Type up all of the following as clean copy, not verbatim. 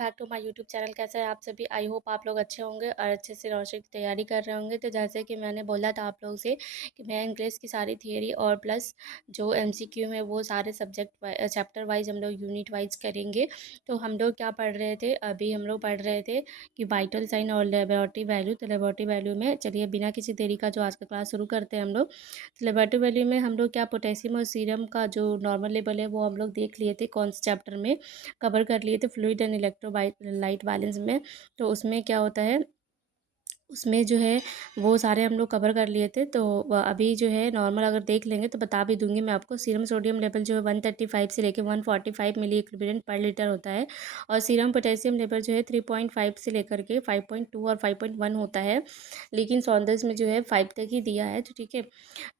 Back to my YouTube channel. कैसे हैं आप सभी? आई होप आप लोग अच्छे होंगे और अच्छे से रोशनी की तैयारी कर रहे होंगे। तो जैसे कि मैंने बोला था आप लोगों से कि मैं इंग्लिश की सारी थियरी और प्लस जो एमसीक्यू में वो सारे सब्जेक्ट चैप्टर वाइज हम लोग यूनिट वाइज करेंगे। तो हम लोग क्या पढ़ रहे थे? अभी हम लोग पढ़ रहे थे कि वाइटल साइन और लेबोरेटरी वैल्यू। तो लेबोरेटरी वैल्यू में चलिए बिना किसी देरी का जो आज का क्लास शुरू करते हैं हम लोग। तो लेबोरेटरी वैल्यू में हम लोग क्या पोटेशियम और सीरम का जो नॉर्मल लेवल है वो हम लोग देख लिए थे कौन से चैप्टर में कवर कर लिए थे, फ्लूइड एंड इलेक्ट्रोलाइट बैलेंस में। तो उसमें क्या होता है, उसमें जो है वो सारे हम लोग कवर कर लिए थे। तो अभी जो है नॉर्मल अगर देख लेंगे तो बता भी दूंगी मैं आपको। सीरम सोडियम लेवल जो है 135 से लेकर 145 मिली इक्विवेलेंट पर लीटर होता है। और सीरम पोटेशियम लेवल जो है 3.5 से लेकर के 5.2 और 5.1 होता है। लेकिन सौंदर्य में जो है 5 तक ही दिया है। तो ठीक है,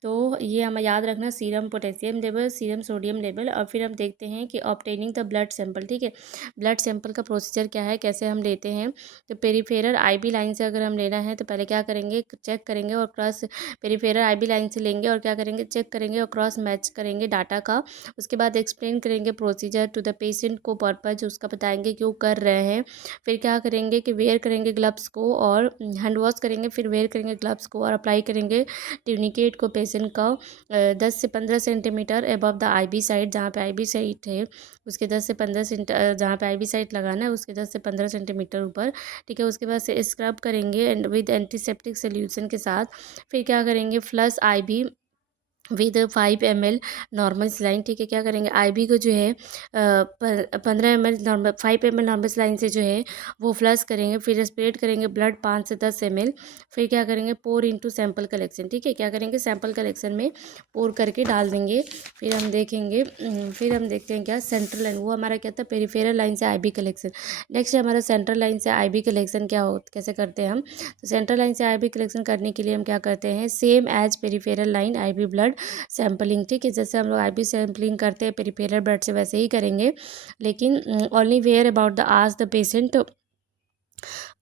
तो ये हमें याद रखना, serum potassium level, serum sodium level. और फिर हम देखते हैं कि ऑब्टेनिंग द ब्लड सैंपल। ठीक है, ब्लड सैंपल का प्रोसीजर क्या है, कैसे हम लेते हैं। तो पेरीफेरल आईबी लाइन से अगर हम लेना है तो पहले क्या करेंगे, चेक करेंगे और क्रॉस पेरीफेरल आईबी लाइन से लेंगे और क्या करेंगे, चेक करेंगे और क्रॉस मैच करेंगे डाटा का। उसके बाद एक्सप्लेन करेंगे प्रोसीजर टू द पेशेंट को, पर्पज उसका बताएंगे क्यों कर रहे हैं। फिर क्या करेंगे कि वेयर करेंगे ग्लव्स को और हैंड वॉश करेंगे, फिर वेयर करेंगे ग्लव्स को और अप्लाई करेंगे ट्यूनिकेट को पेशेंट का 10 से 15 centimetre above the IB side, जहाँ पे आईबी साइड है उसके 10 से 15 जहाँ पे आईबी साइड लगाना है उसके 10 से 15 सेंटीमीटर ऊपर। ठीक है, उसके बाद से स्क्रब करेंगे एंड विद एंटीसेप्टिक सोल्यूशन के साथ। फिर क्या करेंगे, flush IB with 5 ml normal saline. ठीक है, क्या करेंगे, आईबी को जो है 15 ml normal, 5 ml normal saline से जो है वो फ्लश करेंगे। फिर स्प्रेड करेंगे ब्लड 5 से 10 ml। फिर क्या करेंगे, पोर इनटू सैंपल कलेक्शन। ठीक है, क्या करेंगे, सैंपल कलेक्शन में पोर करके डाल देंगे। फिर हम देखेंगे, फिर हम देखते हैं क्या सेंट्रल लाइन, वो हमारा क्या था, पेरीफेरल लाइन से आईबी कलेक्शन। नेक्स्ट हमारा सेंट्रल लाइन से आईबी कलेक्शन क्या हो, कैसे करते हैं हम। तो सेंट्रल लाइन से आईबी कलेक्शन करने के लिए हम क्या करते हैं, same as peripheral line IB blood sampling. ठीक है, जैसे हम लोग आईबी सैम्पलिंग करते हैं पेरिफेरल ब्लड से वैसे ही करेंगे। लेकिन only aware about the ask the patient,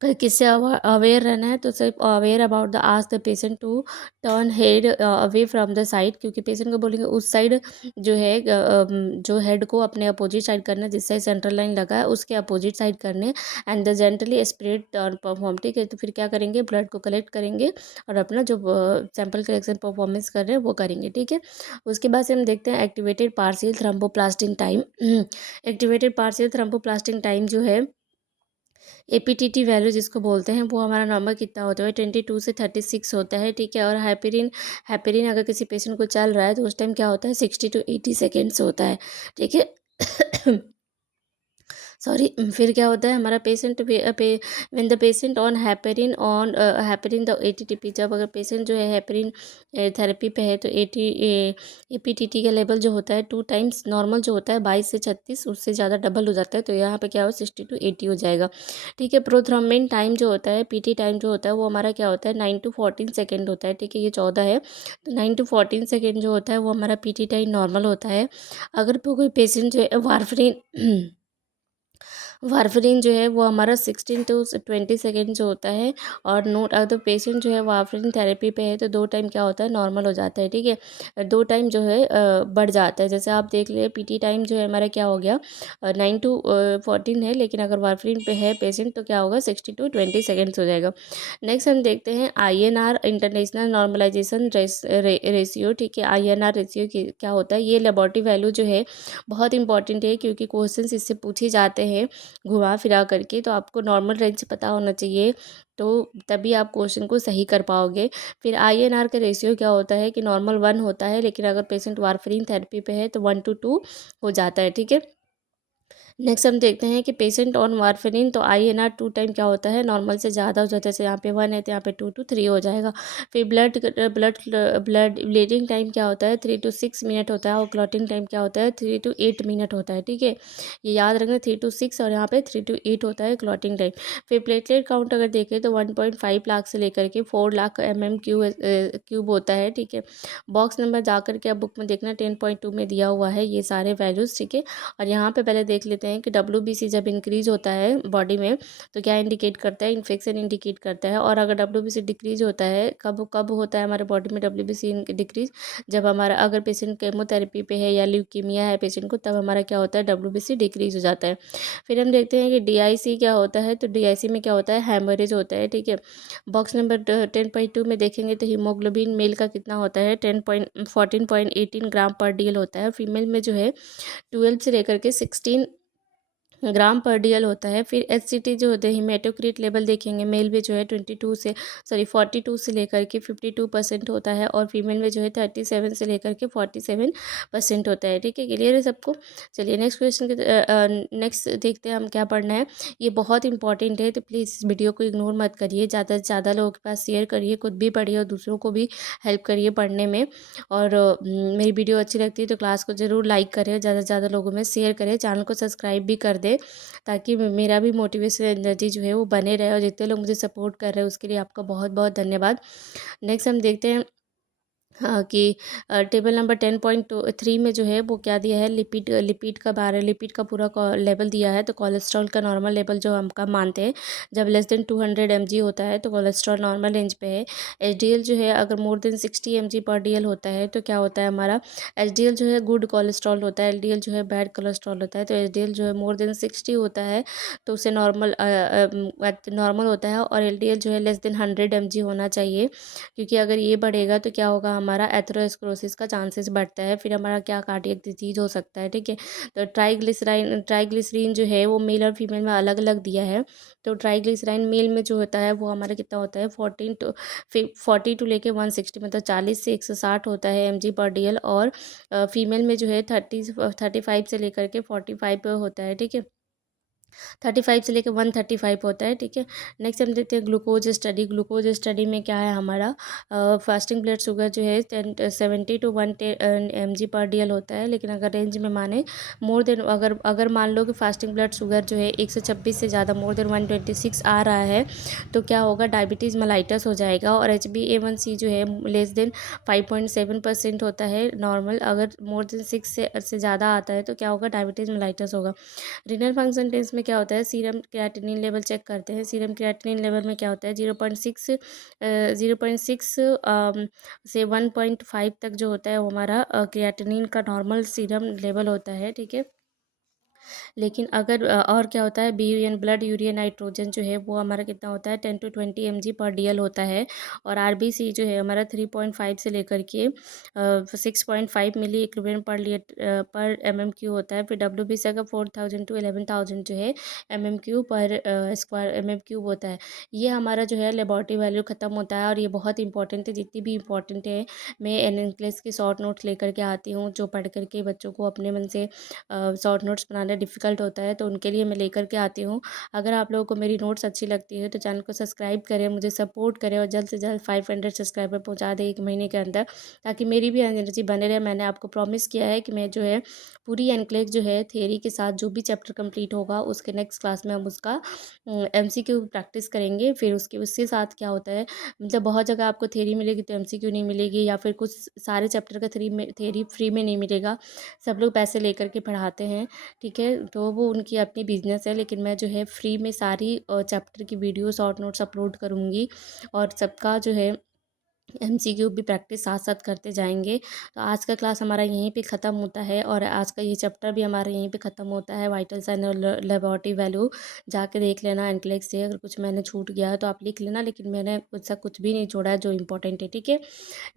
किससे अवेयर रहना है, तो सिर्फ aware about the ask the patient to turn head away from the side, क्योंकि पेशेंट को बोलेंगे उस साइड जो है जो हेड को अपने अपोजिट साइड करना है, जिस साइड सेंट्रल लाइन लगा है उसके अपोजिट साइड करने। And the gently spread turn perform. ठीक है, तो फिर क्या करेंगे, ब्लड को कलेक्ट करेंगे और अपना जो सैंपल कलेक्शन परफॉर्मेंस कर रहे हैं वो करेंगे। ठीक है, उसके बाद से हम देखते हैं activated partial thromboplastin time. Activated partial thromboplastin time जो है एपीटीटी वैल्यू जिसको बोलते हैं, वो हमारा नंबर कितना होता है, 22 से 36 होता है। ठीक है, और हैपेरिन, हैपेरिन अगर किसी पेशेंट को चल रहा है तो उस टाइम क्या होता है, 60 to 80 सेकेंड्स होता है। ठीक है, सॉरी। फिर क्या होता है हमारा patient when the patient on heparin, on heparin the ATTP, जब अगर पेशेंट जो है हैपेरिन थेरेपी पे है तो एपीटीटी का लेवल जो होता है 2 टाइम्स नॉर्मल जो होता है 22 से 36, उससे ज़्यादा डबल हो जाता है। तो यहाँ पे क्या हो, 60 to 80 हो जाएगा। ठीक है, प्रोथ्रोम्बिन टाइम जो होता है, पीटी टाइम जो होता है वो हमारा क्या होता है, 9 to 14 सेकेंड होता है। ठीक है, ये 14 है, तो 9 to 14 सेकेंड जो होता है वो हमारा पीटी टाइम नॉर्मल होता है। अगर कोई पेशेंट जो है वारफरीन वारफरीन जो है वो हमारा 16 to 20 सेकेंड जो होता है। और नोट अगर पेशेंट जो है वारफरीन थेरेपी पे है तो 2 टाइम क्या होता है, नॉर्मल हो जाता है। ठीक है, 2 टाइम जो है बढ़ जाता है। जैसे आप देख लिए पीटी टाइम जो है हमारा क्या हो गया, 9 to 14 है, लेकिन अगर वारफरीन पे है पेशेंट तो क्या होगा, 60 to 20 सेकेंड्स हो जाएगा। नेक्स्ट हम देखते हैं आईएनआर, इंटरनेशनल नॉर्मलाइजेशन रेशियो। ठीक है, आईएनआर रेशियो क्या होता है, ये लेबोरेटरी वैल्यू जो है बहुत इंपॉर्टेंट है, क्योंकि क्वेश्चंस इससे पूछे जाते हैं घुमा फिरा करके। तो आपको नॉर्मल रेंज पता होना चाहिए, तो तभी आप क्वेश्चन को सही कर पाओगे। फिर आईएनआर का रेशियो क्या होता है कि नॉर्मल 1 होता है, लेकिन अगर पेशेंट वारफरीन थेरेपी पे है तो 1 to 2 हो जाता है। ठीक है, नेक्स्ट हम देखते हैं कि पेशेंट ऑन वारफेरिन, तो आईएनआर 2 टाइम क्या होता है, नॉर्मल से ज़्यादा हो जाता है। जैसे यहाँ पे 1 है तो यहाँ पे 2 to 3 हो जाएगा। फिर blood blood blood bleeding time क्या होता है, 3 to 6 मिनट होता है। और क्लॉटिंग टाइम क्या होता है, 3 to 8 मिनट होता है। ठीक है, ये याद रखना, 3 to 6 और यहाँ पे 3 to 8 होता है क्लॉटिंग टाइम। फिर प्लेटलेट काउंट अगर देखें तो 1.5 लाख से लेकर के 4 लाख क्यूब होता है। ठीक है, बॉक्स नंबर जा कर के आप बुक में देखना 10.2 में दिया हुआ है ये सारे वैल्यूज़। ठीक है, और यहाँ पे पहले देख लेते हैं हैं कि डब्ल्यूबीसी जब इंक्रीज़ होता है बॉडी में तो क्या इंडिकेट करता है, इन्फेक्शन इंडिकेट करता है। और अगर डब्ल्यूबीसी डिक्रीज़ होता है, कब कब होता है हमारे बॉडी में डब्ल्यूबीसी डिक्रीज़, जब हमारा अगर पेशेंट केमोथेरेपी पे है या ल्यूकीमिया है पेशेंट को, तब हमारा क्या होता है, डब्ल्यूबीसी डिक्रीज़ हो जाता है। फिर हम देखते हैं कि डीआईसी क्या होता है, तो डीआईसी में क्या होता है, हेमरेज होता है, ठीक है। बॉक्स नंबर 10.2 में देखेंगे तो हीमोग्लोबिन मेल का कितना होता है, 14.18 ग्राम पर डीएल होता है। फीमेल में जो है 12 से लेकर के 16 ग्राम पर डीएल होता है। फिर एचसीटी जो होते हैं, हीमेटोक्रिट लेवल देखेंगे, मेल में जो है 42 से लेकर के 52% होता है, और फीमेल में जो है 37 से लेकर के 47% होता है, ठीक है। क्लियर है सबको। चलिए नेक्स्ट क्वेश्चन के नेक्स्ट देखते हैं हम क्या पढ़ना है। ये बहुत इंपॉर्टेंट है, तो प्लीज़ इस वीडियो को इग्नोर मत करिए, ज़्यादा से ज़्यादा लोगों के पास शेयर करिए, खुद भी पढ़िए और दूसरों को भी हेल्प करिए पढ़ने में। और मेरी वीडियो अच्छी लगती है तो क्लास को ज़रूर लाइक करें, ज़्यादा से ज़्यादा लोगों में शेयर करें, चैनल को सब्सक्राइब भी कर दें, ताकि मेरा भी मोटिवेशन एनर्जी जो है वो बने रहे। और जितने लोग मुझे सपोर्ट कर रहे हैं उसके लिए आपका बहुत बहुत धन्यवाद। नेक्स्ट हम देखते हैं, हाँ, कि टेबल नंबर 10.3 में जो है वो क्या दिया है, लिपिड का बारे, लिपिड का पूरा लेवल दिया है। तो कोलेस्ट्रॉल का नॉर्मल लेवल जो हम कब मानते हैं, जब लेस देन 200 mg होता है तो कोलेस्ट्रॉल नॉर्मल रेंज पे है। एचडीएल जो है अगर मोर देन 60 mg पर डीएल होता है तो क्या होता है हमारा, एचडीएल जो है गुड कोलेस्ट्रॉल होता है, एलडीएल जो है बैड कोलेस्ट्रॉल होता है। तो एचडीएल जो है मोर देन 60 होता है तो उसे नॉर्मल होता है, और एलडीएल जो है लेस देन 100 mg होना चाहिए, क्योंकि अगर ये बढ़ेगा तो क्या होगा, हमारा एथेरोस्क्लेरोसिस का चांसेस बढ़ता है, फिर हमारा क्या कार्डियक डिजीज हो सकता है, ठीक है। तो ट्राइग्लिसरीन जो है वो मेल और फीमेल में अलग अलग दिया है। तो ट्राइग्लिसराइन मेल में जो होता है वो हमारा कितना होता है, 40 टू लेके 160, मतलब 40 से 160 होता है mg पर डीएल, और फीमेल में जो है 35 से लेकर के 45 होता है, ठीक है। 35 से लेकर 135 होता है, ठीक है। नेक्स्ट हम देखते हैं ग्लूकोज स्टडी। ग्लूकोज स्टडी में क्या है हमारा, फास्टिंग ब्लड शुगर जो है 70 टू 110 mg पर डीएल होता है, लेकिन अगर रेंज में माने मोर देन, अगर मान लो कि फास्टिंग ब्लड शुगर जो है 126 से ज़्यादा, मोर देन 126 आ रहा है, तो क्या होगा, डायबिटीज़ मेलाइटस हो जाएगा। और HbA1c जो है लेस देन 5.7% होता है नॉर्मल, अगर मोर देन 6 से ज़्यादा आता है तो क्या होगा, डायबिटीज़ मेलाइटस होगा। रीनल फंक्शन टेस्ट में क्या होता है, सीरम क्रिएटिनिन लेवल चेक करते हैं। सीरम क्रिएटिनिन लेवल में क्या होता है, 0.6 से 1.5 तक जो होता है वो हमारा क्रिएटिनिन का नॉर्मल सीरम लेवल होता है, ठीक है। लेकिन अगर और क्या होता है, BUN ब्लड यूरिया नाइट्रोजन जो है वो हमारा कितना होता है, 10 to 20 mg पर डीएल होता है। और RBC जो है हमारा 3.5 से लेकर के 6.5 मिली इक्विवेलेंट पर MMQ होता है। फिर WBC का 4000 to 11,000 जो है MMQ पर स्क्वायर MMQ होता है। ये हमारा जो है लेबोरेटरी वैल्यू ख़त्म होता है, और ये बहुत इंपॉर्टेंट है, जितनी भी इंपॉर्टेंट है मैं एनएनक्लेस की शॉर्ट नोट्स लेकर के आती हूँ, जो पढ़ करके बच्चों को अपने मन से शॉर्ट नोट्स बनाना डिफ़िकल्ट होता है, तो उनके लिए मैं लेकर के आती हूँ। अगर आप लोगों को मेरी नोट्स अच्छी लगती है तो चैनल को सब्सक्राइब करें, मुझे सपोर्ट करें, और जल्द से जल्द 500 सब्सक्राइबर पहुँचा दें 1 महीने के अंदर, ताकि मेरी भी एनर्जी बने रहे। मैंने आपको प्रॉमिस किया है कि मैं जो है पूरी एनक्लेस जो है थियरी के साथ जो भी चैप्टर कंप्लीट होगा उसके नेक्स्ट क्लास में हम उसका MCQ प्रैक्टिस करेंगे। फिर उसके साथ क्या होता है, मतलब बहुत जगह आपको थियरी मिलेगी तो MCQ नहीं मिलेगी, या फिर कुछ सारे चैप्टर का थियरी फ्री में नहीं मिलेगा, सब लोग पैसे लेकर के पढ़ाते हैं, ठीक है। तो वो उनकी अपनी बिजनेस है, लेकिन मैं जो है फ्री में सारी चैप्टर की वीडियो शॉर्ट नोट्स अपलोड करूँगी, और सबका जो है MCQ भी प्रैक्टिस साथ साथ करते जाएंगे। तो आज का क्लास हमारा यहीं पे ख़त्म होता है, और आज का ये चैप्टर भी हमारा यहीं पे ख़त्म होता है, वाइटल साइन और लेबोरेटरी वैल्यू। जाके देख लेना एनक्लेक्स से, अगर कुछ मैंने छूट गया है तो आप लिख लेना, लेकिन मैंने कुछ भी नहीं छोड़ा है जो इंपॉर्टेंट है, ठीक है।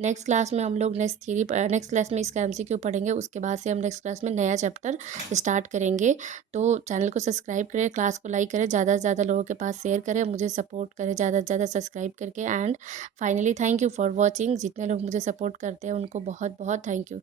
नेक्स्ट क्लास में हम लोग नेक्स्ट क्लास में इसका MCQ पढ़ेंगे, उसके बाद से हम नेक्स्ट क्लास में नया चैप्टर स्टार्ट करेंगे। तो चैनल को सब्सक्राइब करें, क्लास को लाइक करें, ज़्यादा से ज़्यादा लोगों के पास शेयर करें, मुझे सपोर्ट करें ज़्यादा से ज़्यादा सब्सक्राइब करके। And finally thank you for watching. जितने लोग मुझे सपोर्ट करते हैं उनको बहुत बहुत थैंक यू।